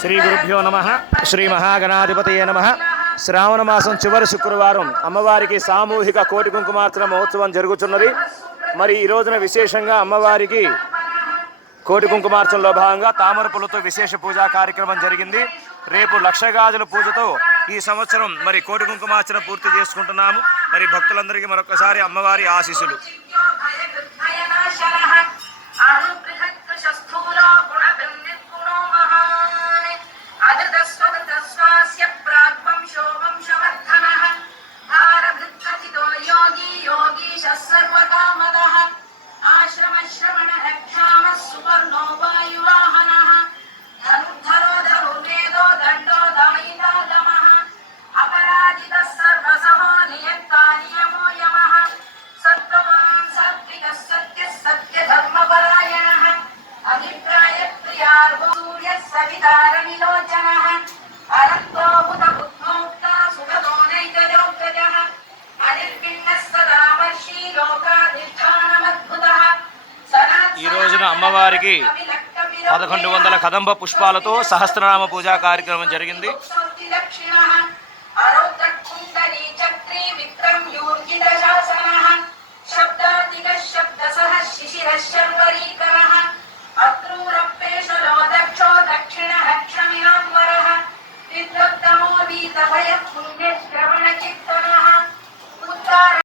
శ్రీ గురుభ్యో నమ శ్రీ మహాగణాధిపతి నమ శ్రావణ మాసం చివరి శుక్రవారం అమ్మవారికి సామూహిక కోటి కుంకుమార్చన మహోత్సవం జరుగుతున్నది. మరి ఈ రోజున విశేషంగా అమ్మవారికి కోటి కుంకుమార్చనలో భాగంగా తామర పూలతో విశేష పూజా కార్యక్రమం జరిగింది. రేపు లక్షగాజుల పూజతో ఈ సంవత్సరం మరి కోటి కుంకుమార్చన పూర్తి చేసుకుంటున్నాము. మరి భక్తులందరికీ మరొకసారి అమ్మవారి ఆశీస్సులు. ఈ రోజున అమ్మవారికి పదకొండు వందల కదంబ పుష్పాలతో సహస్రనామ పూజా కార్యక్రమం జరిగింది. un